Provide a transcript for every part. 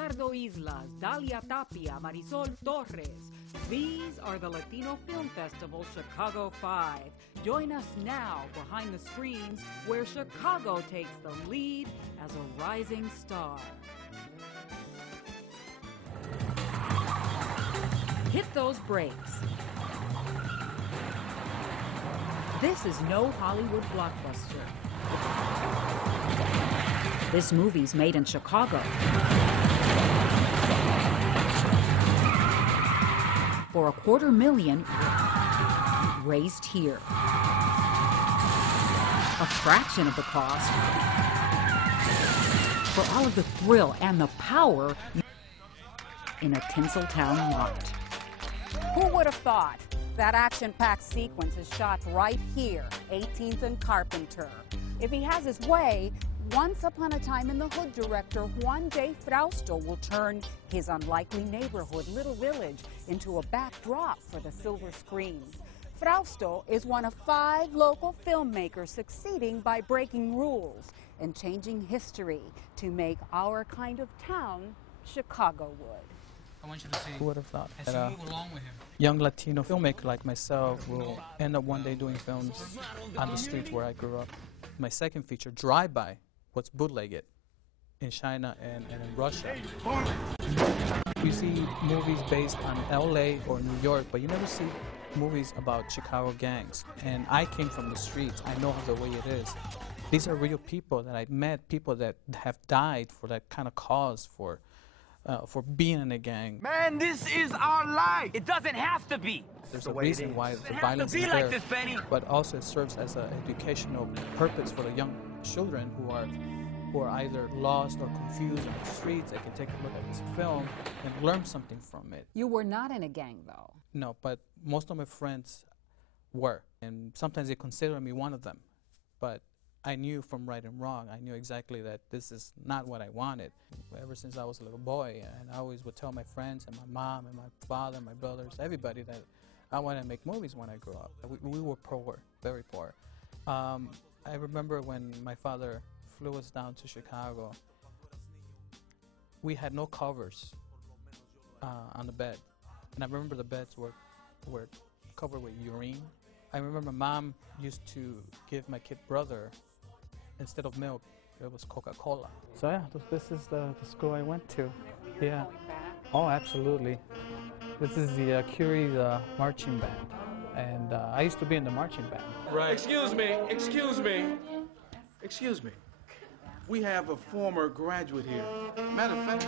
Ricardo Islas, Dalia Tapia, Marisol Torres. These are the Latino Film Festival Chicago 5. Join us now behind the screens where Chicago takes the lead as a rising star. Hit those brakes. This is no Hollywood blockbuster. This movie's made in Chicago. For $250,000 raised here. A fraction of the cost for all of the thrill and the power in a Tinseltown lot. Who would have thought that action-packed sequence is shot right here, 18th and Carpenter? If he has his way, once upon a time in the hood director Juan de Frausto will turn his unlikely neighborhood, Little Village, into a backdrop for the silver screen. Frausto is one of 5 local filmmakers succeeding by breaking rules and changing history to make our kind of town Chicago would. I want you to see. Who would have thought as that you a move along with him. young Latino filmmaker like myself will end up one day doing films on the streets where I grew up. My second feature, Drive By, was bootlegged in China and in Russia. You see movies based on LA or New York, but you never see movies about Chicago gangs. And I came from the streets. I know the way it is. These are real people that I met, people that have died for that kind of cause, for being in a gang. Man, this is our life. It doesn't have to be. There's a reason why the violence is there, like this, Benny. but also it serves as an educational purpose for the young children who are either lost or confused on the streets. They can take a look at this film and learn something from it. You were not in a gang, though. No, but most of my friends were, and sometimes they consider me one of them. But I knew from right and wrong. I knew exactly that this is not what I wanted. Ever since I was a little boy, and I always would tell my friends and my mom and my father, my brothers, everybody that I wanted to make movies when I grew up. We were poor, very poor. I remember when my father flew us down to Chicago, we had no covers on the bed. And I remember the beds were covered with urine. I remember mom used to give my kid brother, instead of milk, it was Coca-Cola. So yeah, this is the school I went to. Yeah. Oh, absolutely. This is the Curie's marching band. And I used to be in the marching band. Right. Excuse me. We have a former graduate here. Matter of fact,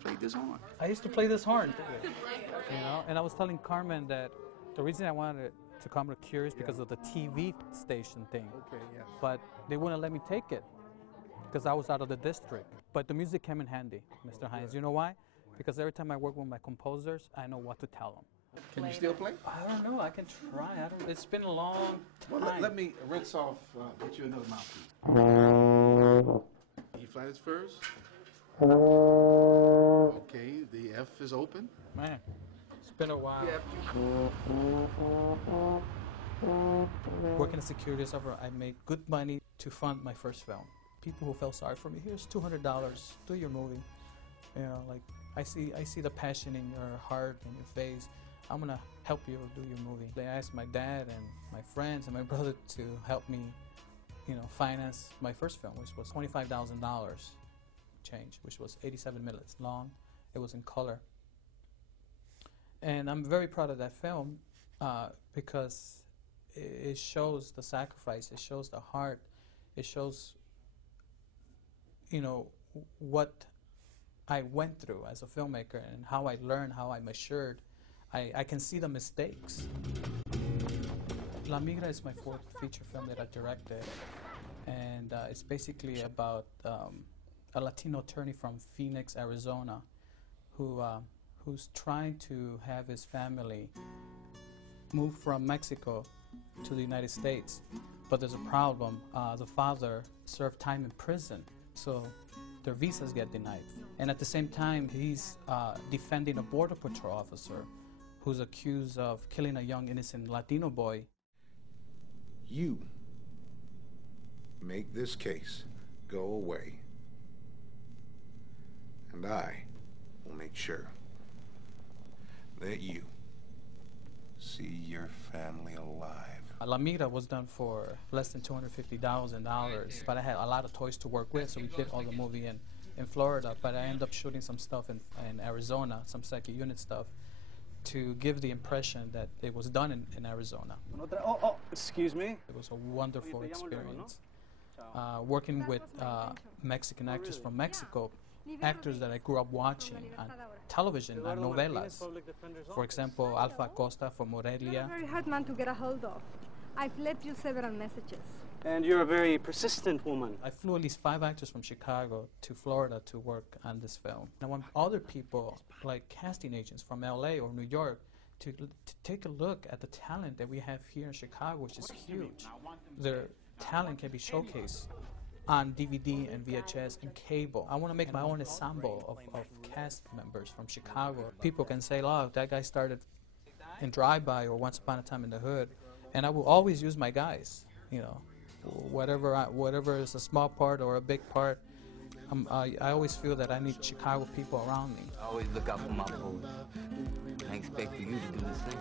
played this horn. I used to play this horn, you know, and I was telling Carmen that the reason I wanted to come to Curious because of the TV station thing. Okay, yes. But they wouldn't let me take it because I was out of the district. But the music came in handy, Mr. Hines. You know why? Because every time I work with my composers, I know what to tell them. Can you still play? I don't know. I can try. It's been a long time. Well, let me rinse off, get you another mouthpiece. E flat is first. Okay, the F is open. Man, it's been a while. Working as security officer, I made good money to fund my first film. People who felt sorry for me, here's $200, do your movie. You know, like I see the passion in your heart and your face. I'm gonna help you do your movie. I asked my dad and my friends and my brother to help me, you know, finance my first film, which was $25,000 change, which was 87 minutes long. It was in color. And I'm very proud of that film because it shows the sacrifice, it shows the heart, it shows, you know, what I went through as a filmmaker and how I learned, how I matured. I can see the mistakes. La Migra is my 4th feature film that I directed, and it's basically about a Latino attorney from Phoenix, Arizona, who's trying to have his family move from Mexico to the United States. But there's a problem. The father served time in prison, so their visas get denied. And at the same time, he's defending a Border Patrol officer who's accused of killing a young innocent Latino boy. You make this case go away, and And I will make sure that you see your family alive. La Mira was done for less than $250,000, but I had a lot of toys to work with, so we did all the movie in Florida, but I ended up shooting some stuff in Arizona, some second unit stuff, to give the impression that it was done in Arizona. Oh, excuse me? It was a wonderful experience. Working with Mexican actors from Mexico, actors that I grew up watching on television and novelas. For example, Alfa Costa from Morelia. You're a very hard man to get a hold of. I've left you several messages. And you're a very persistent woman. I flew at least 5 actors from Chicago to Florida to work on this film. I want other people, like casting agents from LA or New York, to take a look at the talent that we have here in Chicago, which is huge. Their talent can be showcased on DVD and VHS and cable. I want to make my own ensemble of cast members from Chicago. People can say, oh, that guy started in Drive-By or Once Upon a Time in the Hood. And I will always use my guys, you know, whatever is a small part or a big part. I always feel that I need Chicago people around me. I always look out for my foes. I expect for you to do the same.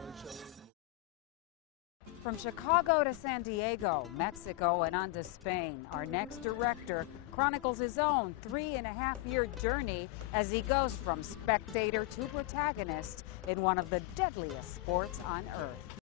From Chicago to San Diego, Mexico, and on to Spain, our next director chronicles his own 3.5-year journey as he goes from spectator to protagonist in one of the deadliest sports on earth.